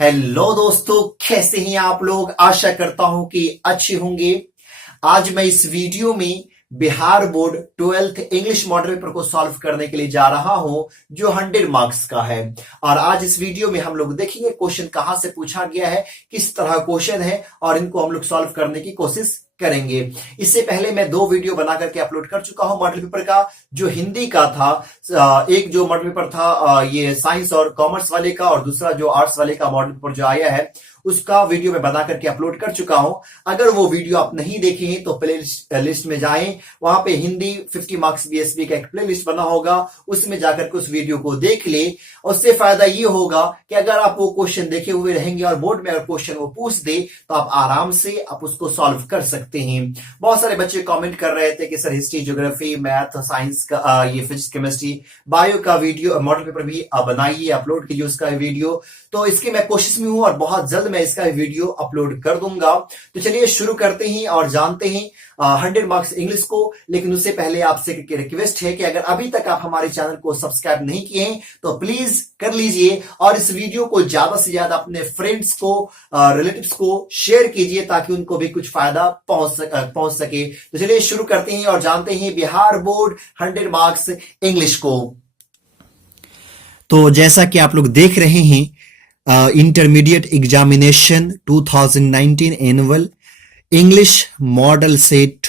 Hello दोस्तों, कैसे हैं आप लोग। आशा करता हूं कि अच्छे होंगे। आज मैं इस वीडियो में Bihar board 12th English model paper को सॉल्व करने के लिए जा रहा हूं, जो 100 मार्क्स का है। और आज इस वीडियो में हम लोग देखेंगे क्वेश्चन कहां से पूछा गया है, किस तरह क्वेश्चन है, और इनको हम लोग सॉल्व करने की कोशिश करेंगे। इससे पहले मैं 2 वीडियो बना करके अपलोड कर चुका हूं मॉडल पेपर का, जो हिंदी का था। एक जो मॉडल पेपर था ये साइंस और कॉमर्स वाले का, और दूसरा जो आर्ट्स वाले का मॉडल पेपर जो आया है उसका वीडियो मैं बना करके अपलोड कर चुका हूं। अगर वो वीडियो आप नहीं देखे हैं तो प्ले लिस्ट में जाएं, वहां पे हिंदी 50 मार्क्स बीएसबी का एक प्ले लिस्ट बना होगा, उसमें जाकर के उस वीडियो को देख ले। उससे फायदा ये होगा कि अगर आप वो क्वेश्चन देखे हुए रहेंगे और बोर्ड में अगर क्वेश्चन वो पूछ दे तो आप आराम से आप उसको सॉल्व कर सकते हैं। बहुत सारे बच्चे कमेंट कर रहे थे कि sir history, geography, math, science का ये फिजिक्स, केमिस्ट्री, बायो का वीडियो मॉडल पेपर भी बनाइए, अपलोड कीजिए उसका वीडियो। तो इसकी मैं कोशिश में हूं और बहुत जल्द मैं इसका वीडियो अपलोड कर दूंगा। तो चलिए शुरू करते हैं और जानते हैं 100 मार्क्स इंग्लिश को। लेकिन उससे पहले आपसे रिक्वेस्ट है कि अगर अभी तक आप हमारे चैनल को सब्सक्राइब नहीं किए हैं तो प्लीज कर लीजिए, और इस वीडियो को ज्यादा से ज्यादा अपने फ्रेंड्स को, रिलेटिव्स को शेयर कीजिए ताकि उनको भी कुछ फायदा पहुंच सके। तो चलिए शुरू करते हैं और जानते हैं बिहार बोर्ड 100 मार्क्स इंग्लिश को। तो जैसा कि आप लोग देख रहे हैं, intermediate examination 2019 annual English model set,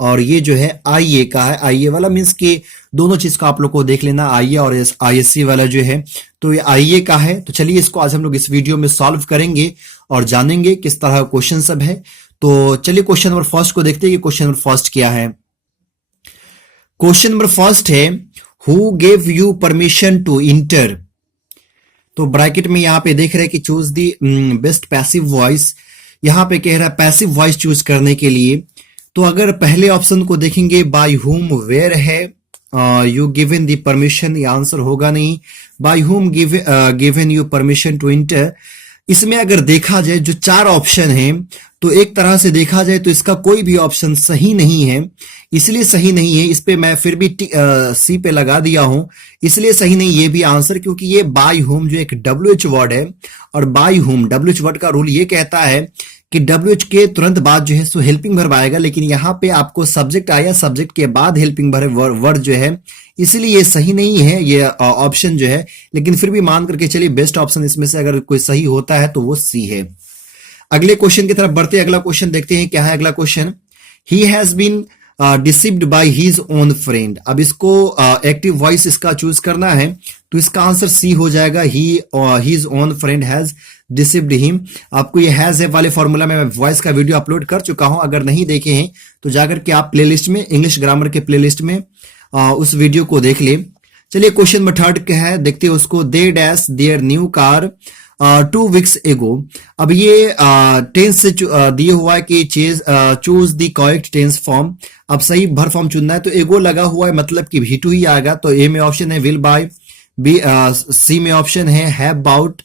और ये जो है आईए का है। आईए वाला मीन्स कि दोनों चीज को आप लोग को देख लेना, आईए और आईएससी वाला जो है, तो ये आईए का है। तो चलिए इसको आज हम लोग इस वीडियो में सॉल्व करेंगे और जानेंगे किस तरह क्वेश्चन सब है। तो चलिए क्वेश्चन नंबर फर्स्ट को देखते हैं कि क्वेश्चन नंबर फर्स्ट क्या है। क्वेश्चन नंबर फर्स्ट है, who gave you permission to enter. तो ब्रैकेट में यहां पे देख रहे हैं कि choose the best passive voice. यहां पे कह रहा है पैसिव वॉइस चूज करने के लिए। तो अगर पहले ऑप्शन को देखेंगे, बाय हुम वेयर है, यू गिवन दी परमिशन, ये आंसर होगा नहीं। By whom given you permission to enter, इसमें अगर देखा जाए जो 4 ऑप्शन है, तो एक तरह से देखा जाए तो इसका कोई भी ऑप्शन सही नहीं है। इसलिए सही नहीं है, इस पे मैं फिर भी सी पे लगा दिया हूं, इसलिए सही नहीं ये भी आंसर, क्योंकि ये बाय होम जो एक डब्ल्यूएच वर्ड है, और बाय होम डब्ल्यूएच वर्ड का रूल ये कहता है कि डब्ल्यूएच के तुरंत बाद जो है सो हेल्पिंग वर्ब आएगा, लेकिन यहाँ पे आपको सब्जेक्ट आया, सब्जेक्ट के बाद हेल्पिंग वर्ब जो है, इसलिए ये सही नहीं है ये ऑप्शन जो है। लेकिन फिर भी मान करके चलिए बेस्ट ऑप्शन इसमें से अगर कोई सही होता है तो वो सी है। अगले क्वेश्चन की तरफ बढ़ते हैं। अगला क्वेश्चन देखते हैं क्या है अगला question. He has been deceived by his own friend. अब इसको एक्टिव वॉइस इसका चूज करना है, तो इसका आंसर सी हो जाएगा। He his own friend has deceived him. आपको ये हैज है वाले फॉर्मूला में मैं वॉइस का वीडियो अपलोड कर चुका हूं, अगर नहीं देखे हैं तो जाकर के आप प्लेलिस्ट में, इंग्लिश ग्रामर के प्लेलिस्ट में उस वीडियो को देख ले। चलिए क्वेश्चन नंबर 3 क्या है देखते हैं उसको। They dash their new car 2 weeks ago. अब ये टेंस से दिए हुआ है कि choose the correct tense form. अब सही भर फॉर्म चुनना है, तो एगो लगा हुआ है मतलब कि भी टू ही आएगा। तो ए में ऑप्शन है विल बाय, बी सी में ऑप्शन है हैव बाउट,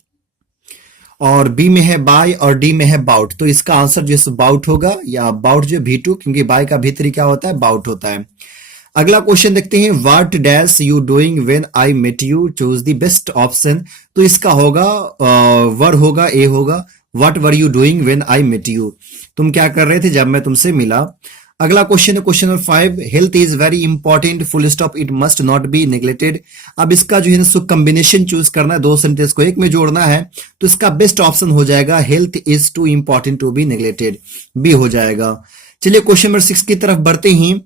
और बी में है बाय, और डी में है बाउट। तो इसका आंसर जो है बाउट होगा, या बाउट जो भी टू, क्योंकि बाय का भीतरी क्या होता है, बाउट होता है। अगला क्वेश्चन देखते हैं। What dash you doing when I met you, choose the best option. तो इसका होगा वर होगा, ए होगा। What were you doing when I met you, तुम क्या कर रहे थे जब मैं तुमसे मिला। अगला क्वेश्चन है question number 5, health is very important full stop it must not be neglected. अब इसका जो है ना कॉम्बिनेशन चूज करना है, 2 सेंटेंस को एक में जोड़ना है, तो इसका बेस्ट ऑप्शन हो जाएगा health is too important to be neglected, B हो जाएगा। चलिए क्वेश्चन नंबर 6 की तरफ बढ़ते हैं।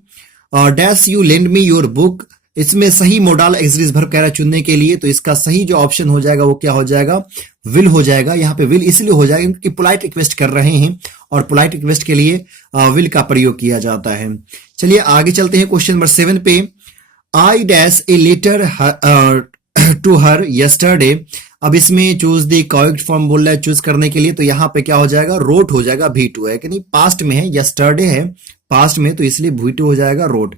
Dash you lend me your book, इसमें सही मोडाल एक्सिस वर्ब कह रहा है चुनने के लिए, तो इसका सही जो ऑप्शन हो जाएगा वो क्या हो जाएगा, विल हो जाएगा। यहाँ पे विल इसलिए हो जाएगा क्योंकि पोलाइट रिक्वेस्ट कर रहे हैं, और पोलाइट रिक्वेस्ट के लिए विल का प्रयोग किया जाता है। चलिए आगे चलते हैं क्वेश्चन नंबर 7 पे। I dash a letter to her yesterday. अब इसमें चूज द करेक्ट फॉर्म बोल रहा है चूज करने के लिए, तो यहाँ पे क्या हो जाएगा, रोट हो जाएगा, भी टू है कि नहीं, पास्ट में है, यस्टरडे है पास्ट में, तो इसलिए भी टू हो जाएगा, रोट।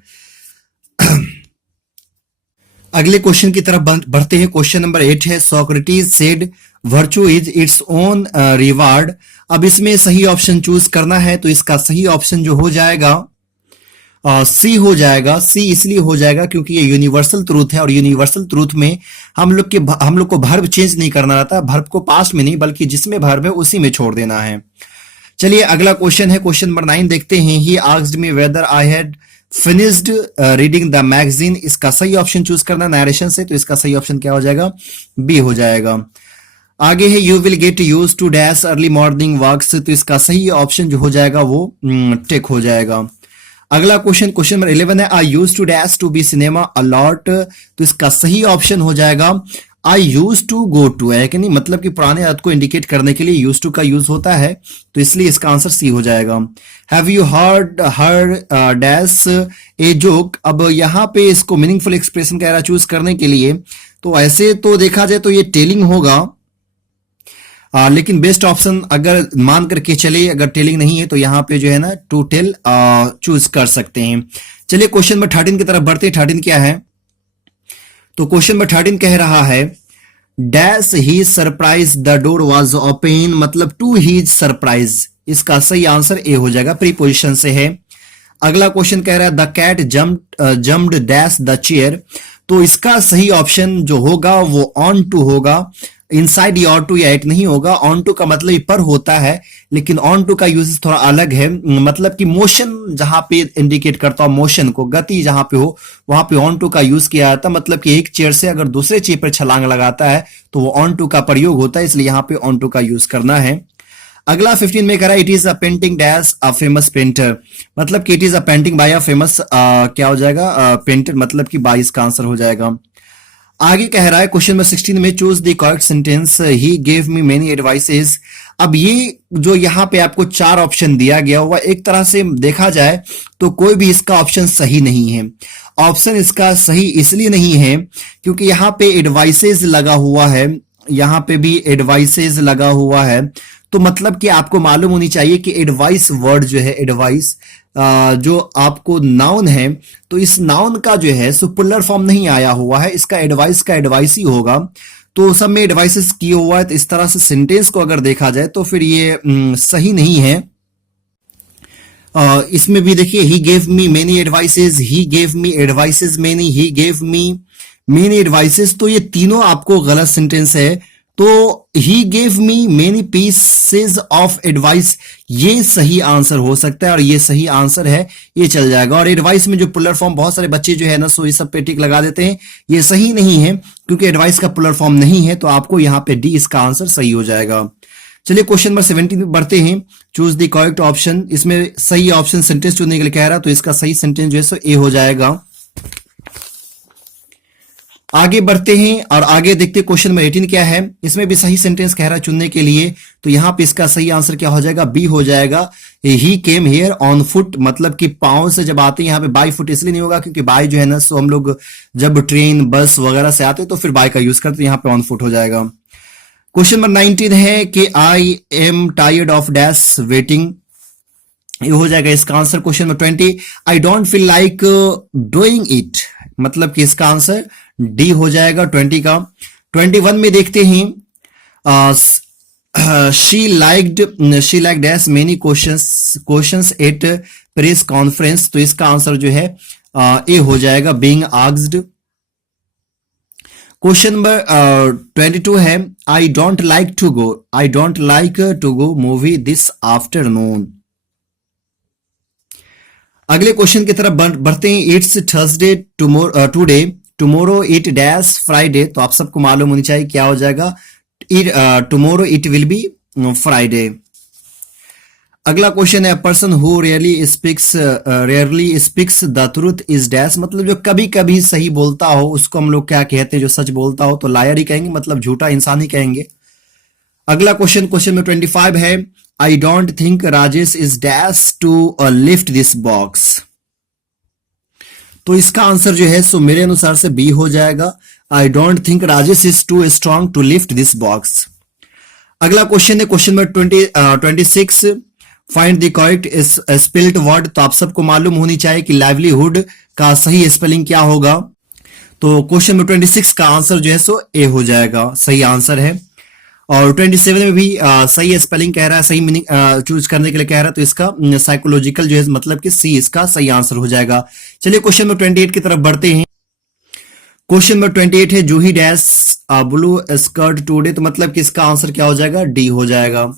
अगले क्वेश्चन की तरफ बढ़ते हैं। क्वेश्चन नंबर 8 है, Socrates said virtue is its own reward. अब इसमें सही ऑप्शन चूज करना है, तो इसका सही ऑप्शन जो हो जाएगा सी हो जाएगा। सी इसलिए हो जाएगा क्योंकि ये यूनिवर्सल ट्रूथ है, और यूनिवर्सल ट्रूथ में हम लोग को वर्ब चेंज नहीं करना रहता। वर्ब को पास्ट में नहीं बल्कि जिसमें वर्ब है उसी में छोड़ देना है। चलिए अगला क्वेश्चन है, क्वेश्चन नंबर 9 देखते हैं। He asked me whether I had finished reading the magazine. इसका सही ऑप्शन चूज करना नरेशन से, तो इसका सही ऑप्शन क्या हो जाएगा? बी हो जाएगा। आगे है you will get used to dash early morning walks, तो इसका सही ऑप्शन जो हो जाएगा वो टेक हो जाएगा। अगला क्वेश्चन, क्वेश्चन नंबर 11 है I use to dash to be cinema a lot, तो इसका सही ऑप्शन हो जाएगा I use to go to, है कि नहीं? मतलब कि पुराने अर्थ को इंडिकेट करने के लिए यूज टू का यूज होता है, तो इसलिए इसका आंसर सी हो जाएगा। Have you heard her dash a joke, अब यहाँ पे इसको मीनिंगफुल एक्सप्रेशन का चूज करने के लिए, तो ऐसे तो देखा जाए तो ये टेलिंग होगा, लेकिन बेस्ट ऑप्शन अगर मान करके चले, अगर टेलिंग नहीं है तो यहाँ पे जो है ना टू टेल चूज कर सकते हैं। चलिए क्वेश्चन नंबर 13 की तरफ बढ़ते हैं। 13 क्या है? तो क्वेश्चन नंबर 13 कह रहा है dash he surprise the door was open, मतलब टू हीज सरप्राइज। इसका सही आंसर ए हो जाएगा, प्रीपोजिशन से है। अगला क्वेश्चन कह रहा है the cat jumped dash the chair, तो इसका सही ऑप्शन जो होगा वो ऑन टू होगा। इनसाइड या ऑन टू या एट नहीं होगा। ऑन टू का मतलब पर होता है, लेकिन ऑन टू का यूज थोड़ा अलग है। मतलब कि मोशन जहां पे इंडिकेट करता हो, मोशन को, गति जहां पे हो, वहां पे ऑन टू का यूज किया जाता है। मतलब कि एक चेयर से अगर दूसरे चेयर पर छलांग लगाता है तो वो ऑन टू का प्रयोग होता है, इसलिए यहां पे ऑन टू का यूज करना है। अगला 15 में कह रहा है it is a painting dash a famous painter, मतलब कि it is a painting bye a famous, क्या हो जाएगा? पेंटर, मतलब कि बाय, इसका आंसर हो जाएगा। आगे कह रहा है क्वेश्चन नंबर 16 में choose the correct sentence he gave me many advices. अब ये जो यहाँ पे आपको 4 ऑप्शन दिया गया हुआ, एक तरह से देखा जाए तो कोई भी इसका ऑप्शन सही नहीं है। ऑप्शन इसका सही इसलिए नहीं है क्योंकि यहाँ पे एडवाइसेस लगा हुआ है, यहाँ पे भी एडवाइसेस लगा हुआ है, तो मतलब कि आपको मालूम होनी चाहिए कि एडवाइस वर्ड जो है, एडवाइस जो आपको नाउन है, तो इस नाउन का जो है सो पुलर फॉर्म नहीं आया हुआ है, इसका एडवाइस का एडवाइस ही होगा। तो सब में एडवाइसेस किया हुआ है, तो इस तरह से सेंटेंस को अगर देखा जाए तो फिर ये सही नहीं है। इसमें भी देखिए he gave me many advices, he gave me advices many, he gave me many advices, तो ये तीनों आपको गलत सेंटेंस है। तो he gave me many pieces of advice, ये सही आंसर हो सकता है और ये सही आंसर है, ये चल जाएगा। और एडवाइस में जो पुलर फॉर्म, बहुत सारे बच्चे जो है ना सो ये सब पे टिक लगा देते हैं, ये सही नहीं है क्योंकि एडवाइस का पुलर फॉर्म नहीं है, तो आपको यहाँ पे डी इसका आंसर सही हो जाएगा। चलिए क्वेश्चन नंबर 17 में बढ़ते हैं। चूज द करेक्ट ऑप्शन, इसमें सही ऑप्शन सेंटेंस चुनने के लिए कह रहा, तो इसका सही सेंटेंस जो है सो ए हो जाएगा। आगे बढ़ते हैं और आगे देखते हैं क्वेश्चन नंबर 18 क्या है। इसमें भी सही सेंटेंस कह रहा है चुनने के लिए, तो यहां पे इसका सही आंसर क्या हो जाएगा? बी हो जाएगा। ही केम हियर ऑन फुट, मतलब कि पांव से जब आते हैं यहाँ पे, बाय फुट इसलिए नहीं होगा क्योंकि बाय जो है ना सो हम लोग जब ट्रेन बस वगैरह से आते तो फिर बाय का यूज करते, यहाँ पे ऑन फुट हो जाएगा। क्वेश्चन नंबर 19 है कि I am tired of dash waiting, ये हो जाएगा इसका answer. Question number 20 I don't feel like doing it, मतलब कि इसका आंसर डी हो जाएगा 20 का। 21 में देखते हैं she like dash many questions eight press conference, तो इसका आंसर जो है ए हो जाएगा, बीइंग आस्क्ड। क्वेश्चन नंबर 22 है I don't like to go movie this afternoon. अगले क्वेश्चन की तरफ बढ़ते हैं। It's Thursday today, tomorrow it dash Friday, तो आप सबको मालूम होनी चाहिए क्या हो जाएगा? Tomorrow it will be Friday. अगला क्वेश्चन है person who rarely speaks the truth is dash, मतलब जो कभी कभी सही बोलता हो उसको हम लोग क्या कहते हैं? जो सच बोलता हो तो लायर ही कहेंगे, मतलब झूठा इंसान ही कहेंगे। अगला क्वेश्चन में 25 है I don't think Rajesh is dash to lift this box, तो इसका आंसर जो है सो मेरे अनुसार से बी हो जाएगा। I don't think Rajesh is too strong to lift this box. अगला क्वेश्चन है question number 26 find the correct spelled word, तो आप सबको मालूम होनी चाहिए कि लाइवलीहुड का सही स्पेलिंग क्या होगा, तो क्वेश्चन नंबर 26 का आंसर जो है सो ए हो जाएगा, सही आंसर है। और 27 में भी सही है, स्पेलिंग कह रहा है, सही मीनिंग चूज करने के लिए कह रहा है, तो इसका साइकोलॉजिकल जो है मतलब कि सी इसका सही आंसर हो जाएगा। चलिए क्वेश्चन नंबर 28 की तरफ बढ़ते हैं। क्वेश्चन नंबर 28 है जूही डैश ब्लू स्कर्ट टुडे, तो मतलब कि इसका आंसर क्या हो जाएगा, डी हो जाएगा।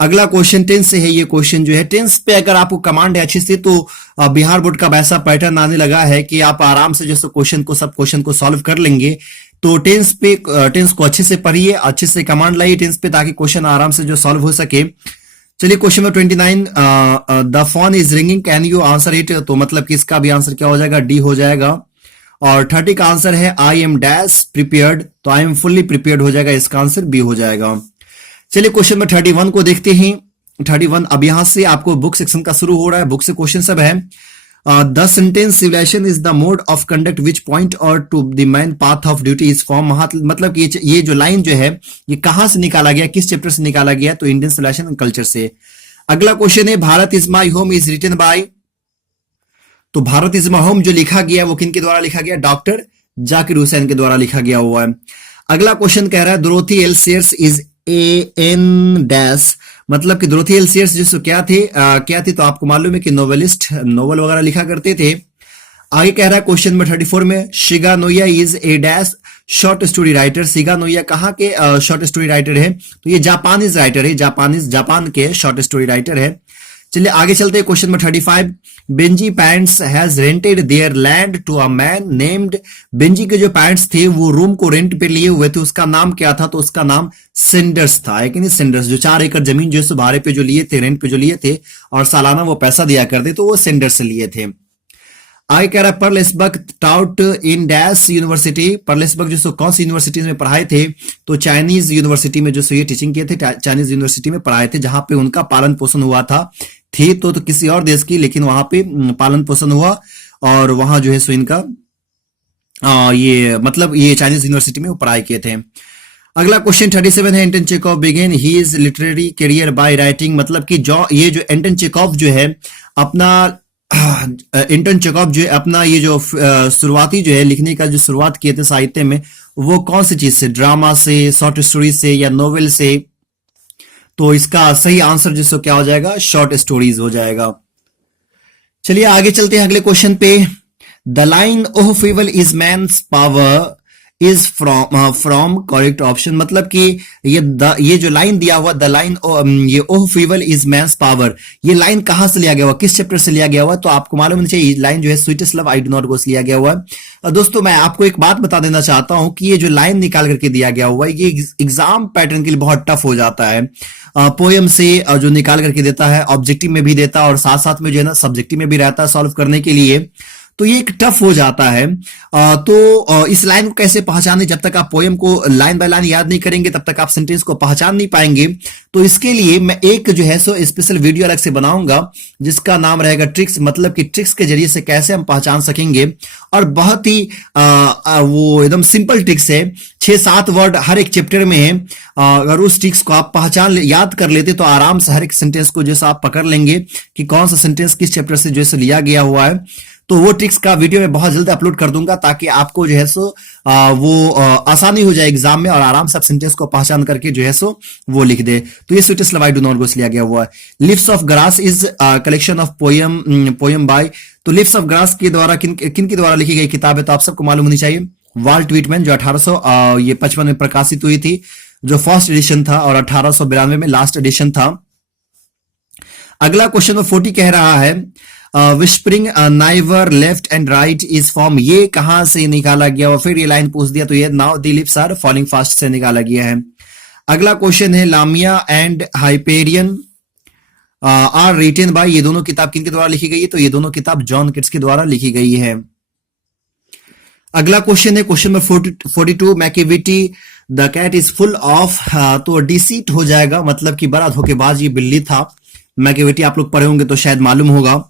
अगला क्वेश्चन टेंस से है। ये क्वेश्चन जो है टेंस पे अगर आपको कमांड है अच्छे से, तो बिहार बोर्ड का वैसा पैटर्न आने लगा है कि आप आराम से जो सब क्वेश्चन को सॉल्व कर लेंगे। तो टेंस पे टेंस को अच्छे से पढ़िए, अच्छे से कमांड लाइए टेंस पे, ताकि क्वेश्चन आराम से जो सॉल्व हो सके। चलिए question number 29, the phone is ringing can you answer it, तो मतलब कि इसका भी आंसर क्या हो जाएगा, डी हो जाएगा। और 30 का आंसर है आई एम डैश प्रिपेयर्ड, तो आई एम फुल्ली प्रिपेयर्ड हो जाएगा, इसका आंसर बी हो जाएगा। चलिए क्वेश्चन नंबर 31 को देखते हैं। 31 अब यहां से आपको बुक सेक्शन का शुरू हो रहा है, बुक से क्वेश्चन सब है। The sentence civilization is the mode of conduct which point or to the main path of duty is form, मतलब कि ये जो लाइन जो है ये कहां से निकाला गया, किस चैप्टर से निकाला गया, तो इंडियन सिविलाइजेशन एंड कल्चर से। अगला क्वेश्चन है Bharat is my home is written by, तो भारत इज माई होम जो लिखा गया वो किन के द्वारा लिखा गया, डॉक्टर जाकिर हुसैन के द्वारा लिखा गया हुआ है। अगला क्वेश्चन कह रहा है Dorothy L Sayers is a an dash, मतलब कि डोरोथी एल सेयर्स जो क्या थे, तो आपको मालूम है कि नोवेलिस्ट, नोवेल वगैरह लिखा करते थे। आगे कह रहा है क्वेश्चन नंबर 34 में Shiga Naoya is a dash short story writer, Shiga Naoya कहाँ के शॉर्ट स्टोरी राइटर है, तो ये जापानीज राइटर है, जापान के शॉर्ट स्टोरी राइटर है। चलिए आगे चलते हैं question number 35, Benji pants has rented their land to a man named, Benji के जो पैंट्स थे वो रूम को रेंट पे लिए हुए थे, उसका नाम क्या था, तो उसका नाम सेंडर्स था, है कि नहीं, सेंडर्स, जो 4 एकड़ जमीन जो भाड़े पे जो लिए थे, रेंट पे जो लिए थे और सालाना वो पैसा दिया करते, तो वो सेंडर्स से लिए थे। आगे कह रहा है पर्लेसबर्ग टाउट इन डैश यूनिवर्सिटी, पर्लेसबर्ग जो कौन सी यूनिवर्सिटी में पढ़ाए थे, तो चाइनीज यूनिवर्सिटी में जो ये टीचिंग किए थे, चाइनीज यूनिवर्सिटी में पढ़ाए थे, जहां पे उनका पालन पोषण हुआ था, थी तो किसी और देश की, लेकिन वहां पे पालन पोषण हुआ और वहां जो है सो इनका ये मतलब ये चाइनीज यूनिवर्सिटी में वो पढ़ाई किए थे। अगला क्वेश्चन 37 है Anton Chekhov began his literary career by writing, मतलब कि जो ये जो एंटन चेखोव जो है अपना एंटन चेखोव जो है अपना ये जो शुरुआती जो है लिखने का जो शुरुआत किए थे साहित्य में, वो कौन सी चीज से, ड्रामा से, शॉर्ट स्टोरी से या नोवेल से, तो इसका सही आंसर जिसको क्या हो जाएगा, शॉर्ट स्टोरीज हो जाएगा। चलिए आगे चलते हैं अगले क्वेश्चन पे। The line oh feeble is man's power is from correct option, मतलब कि ये जो लाइन दिया हुआ द लाइन ये ओह फीवल इज मैन्स पावर, ये लाइन कहां से लिया गया हुआ, किस चैप्टर से लिया गया हुआ, तो आपको मालूम होना चाहिए लाइन जो है sweetest love I do not गो से लिया गया हुआ है। दोस्तों मैं आपको एक बात बता देना चाहता हूं कि ये जो लाइन निकाल करके दिया गया हुआ है ये एग्जाम पैटर्न के लिए बहुत टफ हो जाता है। पोएम से जो निकाल करके देता है, ऑब्जेक्टिव में भी देता है और साथ साथ में जो है ना सब्जेक्टिव में भी रहता है सॉल्व करने के लिए, तो ये एक टफ हो जाता है। तो इस लाइन को कैसे पहचाने, जब तक आप पोएम को लाइन बाय लाइन याद नहीं करेंगे तब तक आप सेंटेंस को पहचान नहीं पाएंगे। तो इसके लिए मैं एक जो है सो स्पेशल वीडियो अलग से बनाऊंगा जिसका नाम रहेगा ट्रिक्स, मतलब कि ट्रिक्स के जरिए से कैसे हम पहचान सकेंगे। और बहुत ही वो एकदम सिंपल ट्रिक्स है, 6-7 वर्ड हर एक चैप्टर में है। अगर उस ट्रिक्स को आप याद कर लेते तो आराम से हर एक सेंटेंस को जैसा आप पकड़ लेंगे कि कौन सा सेंटेंस किस चैप्टर से जैसे लिया गया हुआ है। तो वो ट्रिक्स का वीडियो मैं बहुत जल्द अपलोड कर दूंगा ताकि आपको जो है सो वो आसानी हो जाए एग्जाम में और आराम से सेंटेंस को पहचान करके जो है सो वो लिख दे। तो ये sweetest love I do not go लिया गया हुआ है। Leaves of grass is collection of poem by, तो लिव्स ऑफ ग्रास के द्वारा किन के द्वारा लिखी गई किताब है, तो आप सबको मालूम होनी चाहिए वाल्ट व्हिटमैन, जो 1855 में प्रकाशित हुई थी, जो फर्स्ट एडिशन था, और 1892 में लास्ट एडिशन था। अगला क्वेश्चन 40 कह रहा है whispering neighbour left and right is form, ये कहां से निकाला गया और फिर ये लाइन पूछ दिया तो ये now the lips are falling fast से निकाला गया है। अगला क्वेश्चन है Lamia and Hyperion are written by, ये दोनों किताब किन के द्वारा लिखी गई है, तो ये दोनों किताब जॉन किट्स के द्वारा लिखी गई है। अगला क्वेश्चन है question number 42 Machiavelli the cat is full of, तो डिसीट हो जाएगा, मतलब कि बड़ा धोखेबाज ये बिल्ली था। मैकियावेली आप लोग पढ़े होंगे तो शायद मालूम होगा।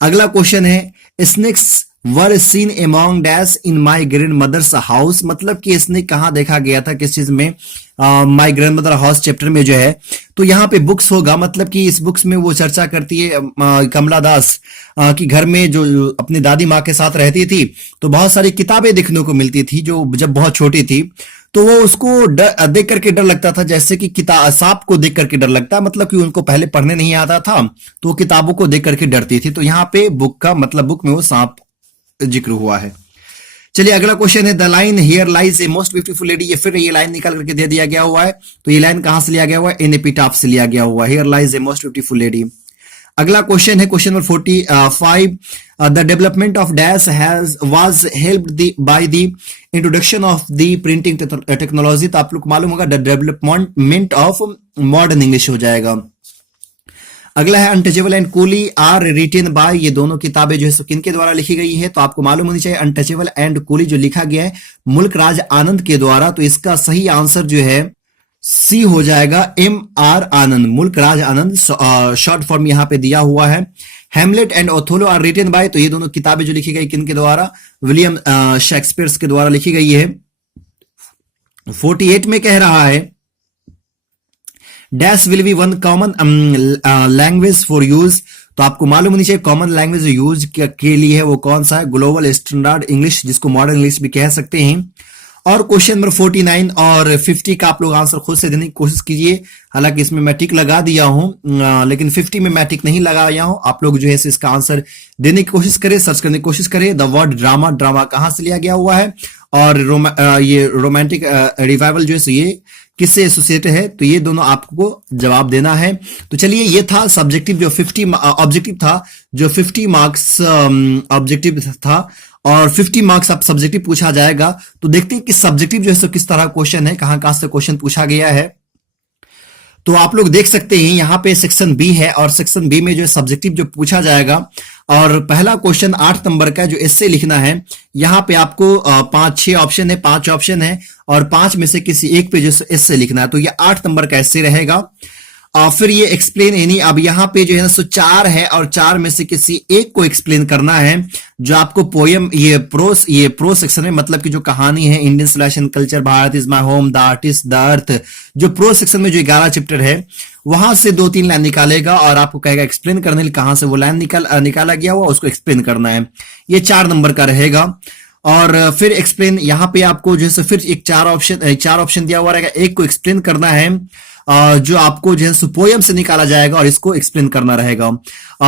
अगला क्वेश्चन है snakes were seen among dash in my grandmother's house, मतलब कि स्नेक कहां देखा गया था, किस चीज में, my grand mother house chapter में जो है। तो यहाँ पे बुक्स होगा, मतलब कि इस बुक्स में वो चर्चा करती है कमला दास कि घर में जो अपनी दादी माँ के साथ रहती थी तो बहुत सारी किताबें देखने को मिलती थी जो जब बहुत छोटी थी। तो वो उसको देख करके डर लगता था, जैसे कि किताब सांप को देख करके डर लगता है, मतलब कि उनको पहले पढ़ने नहीं आता था तो वो किताबों को देख करके डरती थी। तो यहाँ पे बुक का मतलब बुक में वो सांप जिक्र हुआ है। चलिए अगला क्वेश्चन है, the line here lies a most beautiful lady. ये फिर ये लाइन निकाल करके दे दिया गया हुआ है। तो ये लाइन कहां से लिया गया हुआ है? इन एपिटाफ से लिया गया हुआ है, here lies a most beautiful lady. अगला क्वेश्चन है question number 45, the development of dash has was helped by the introduction of the printing technology. तो आप लोग को मालूम होगा the development of modern English हो जाएगा। अगला है Untouchable and Coolie are written by. ये दोनों किताबें जो है किन के द्वारा लिखी गई है? तो आपको मालूम होनी चाहिए अनटचेबल एंड कूली जो लिखा गया है मुल्क राज आनंद के द्वारा। तो इसका सही आंसर जो है सी हो जाएगा, M.R. आनंद, मुल्क राज आनंद शॉर्ट फॉर्म यहां पे दिया हुआ है। Hamlet and Othello are written by. तो ये दोनों किताबें जो लिखी गई किन के द्वारा? विलियम शेक्सपियर के द्वारा लिखी गई है। 48 में कह रहा है dash will be one common language for use. तो आपको मालूम होनी चाहिए कॉमन लैंग्वेज यूज के लिए है वो कौन सा है? ग्लोबल स्टैंडर्ड इंग्लिश, जिसको मॉडर्न इंग्लिश भी कह सकते हैं। और क्वेश्चन नंबर 49 और 50 का आप लोग आंसर खुद से देने की कोशिश कीजिए। हालांकि इसमें मैं टिक लगा दिया हूं, लेकिन 50 में मैं टिक नहीं लगाया हूं। आप लोग जो है इसका आंसर देने की कोशिश करें, सर्च करने की कोशिश करें। द वर्ड ड्रामा, ड्रामा कहां से लिया गया हुआ है? और ये रोमांटिक रिवाइवल जो है ये किससे एसोसिएटेड है? तो ये दोनों आपको जवाब देना है। तो चलिए ये था सब्जेक्टिव जो 50 ऑब्जेक्टिव था, जो 50 मार्क्स ऑब्जेक्टिव था और 50 मार्क्स आप सब्जेक्टिव पूछा जाएगा। तो देखते हैं कि सब्जेक्टिव जो है किस तरह क्वेश्चन है, कहां से क्वेश्चन पूछा गया है। तो आप लोग देख सकते हैं यहाँ पे सेक्शन बी है और सेक्शन बी में जो है सब्जेक्टिव जो पूछा जाएगा और पहला क्वेश्चन 8 नंबर का जो एस्से लिखना है। यहाँ पे आपको 5-6 ऑप्शन है, 5 ऑप्शन है और 5 में से किसी एक पे जो एस्से लिखना है। तो ये 8 नंबर का एस्से रहेगा। फिर ये एक्सप्लेन एनी, अब यहाँ पे जो है ना 4 है और 4 में से किसी एक को एक्सप्लेन करना है। जो आपको पोयम ये प्रो सेक्शन है, मतलब कि जो कहानी है Indian civilization culture, Bharat is my home, the artist, the earth, जो प्रो सेक्शन में जो 11 चैप्टर है वहां से 2-3 लाइन निकालेगा और आपको कहेगा एक्सप्लेन करने के लिए कहां से वो लाइन निकाला गया हुआ उसको एक्सप्लेन करना है। ये 4 नंबर का रहेगा। और फिर एक्सप्लेन यहाँ पे आपको जैसे फिर एक 4 ऑप्शन दिया हुआ रहेगा, एक को एक्सप्लेन करना है जो आपको जो है पोयम से निकाला जाएगा और इसको एक्सप्लेन करना रहेगा।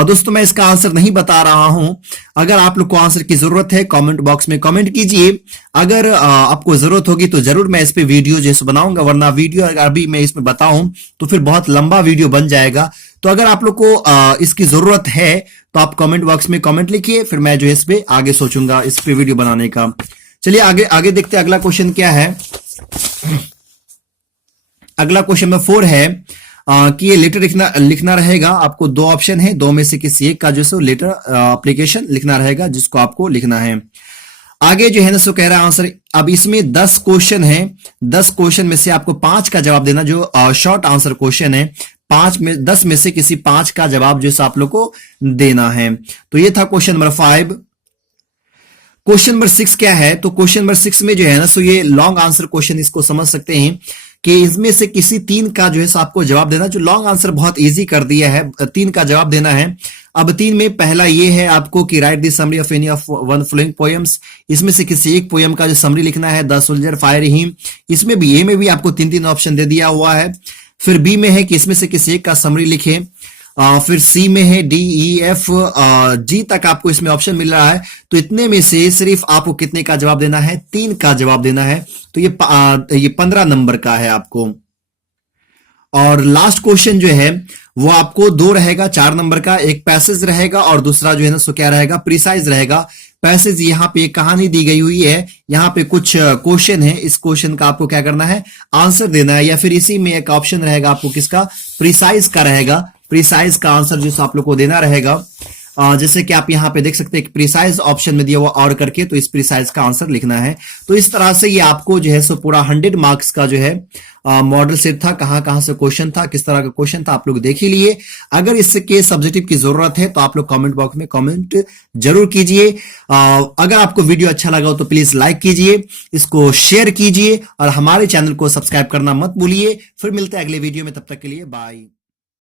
दोस्तों मैं इसका आंसर नहीं बता रहा हूं, अगर आप लोग को आंसर की जरूरत है कमेंट बॉक्स में कमेंट कीजिए। अगर आपको जरूरत होगी तो जरूर मैं इस पे वीडियो जैसे बनाऊंगा, वरना वीडियो अगर अभी मैं इसमें बताऊं तो फिर बहुत लंबा वीडियो बन जाएगा। तो अगर आप लोग को इसकी जरूरत है तो आप कमेंट बॉक्स में कमेंट लिखिए, फिर मैं जो है इस पे आगे सोचूंगा इस पे वीडियो बनाने का। चलिए आगे देखते हैं अगला क्वेश्चन क्या है। अगला क्वेश्चन नंबर 4 है कि ये लेटर लिखना रहेगा। आपको 2 ऑप्शन है, 2 में से किसी एक का जो है लेटर एप्लीकेशन लिखना रहेगा जिसको आपको लिखना है। आगे जो है ना सो कह रहा है आंसर, अब इसमें 10 क्वेश्चन है, 10 क्वेश्चन में से आपको 5 का जवाब देना, जो शॉर्ट आंसर क्वेश्चन है। 10 में से किसी 5 का जवाब जो है आप लोग को देना है। तो ये था क्वेश्चन नंबर 5। क्वेश्चन नंबर 6 क्या है? तो क्वेश्चन नंबर 6 में जो है ना सो ये लॉन्ग आंसर क्वेश्चन इसको समझ सकते हैं कि इसमें से किसी 3 का जो है आपको जवाब देना। जो लॉन्ग आंसर बहुत इजी कर दिया है, 3 का जवाब देना है। अब 3 में पहला ये है आपको कि right the summary of any of one following poems. इसमें से किसी एक पोएम का जो समरी लिखना है, द सोल्जर फायर हिम। इसमें भी ए में भी आपको 3-3 ऑप्शन दे दिया हुआ है। फिर बी में है कि इसमें से किसी एक का समरी लिखे। फिर सी में है डी ई एफ जी तक आपको इसमें ऑप्शन मिल रहा है। तो इतने में से सिर्फ आपको कितने का जवाब देना है? 3 का जवाब देना है। तो ये 15 नंबर का है आपको। और लास्ट क्वेश्चन जो है वो आपको 2 रहेगा, 4 नंबर का। एक पैसेज रहेगा और दूसरा जो है ना सो क्या रहेगा? प्रिसाइज रहेगा। पैसेज यहाँ पे एक कहानी दी गई हुई है, यहाँ पे कुछ क्वेश्चन है, इस क्वेश्चन का आपको क्या करना है? आंसर देना है। या फिर इसी में एक ऑप्शन रहेगा आपको किसका? प्रिसाइज का रहेगा। प्रिसाइज का आंसर जो आप लोग को देना रहेगा। जैसे कि आप यहाँ पे देख सकते हैं प्रिसाइज ऑप्शन में दिया हुआ और करके, तो इस प्रिसाइज का आंसर लिखना है। तो इस तरह से ये आपको जो है सो पूरा 100 मार्क्स का जो है मॉडल सेट था। कहां से क्वेश्चन था, किस तरह का क्वेश्चन था, आप लोग देख ही लिए। अगर इसके सब्जेक्टिव की जरूरत है तो आप लोग कमेंट बॉक्स में कमेंट जरूर कीजिए। अगर आपको वीडियो अच्छा लगा हो तो प्लीज लाइक कीजिए, इसको शेयर कीजिए और हमारे चैनल को सब्सक्राइब करना मत भूलिए। फिर मिलते हैं अगले वीडियो में, तब तक के लिए बाय।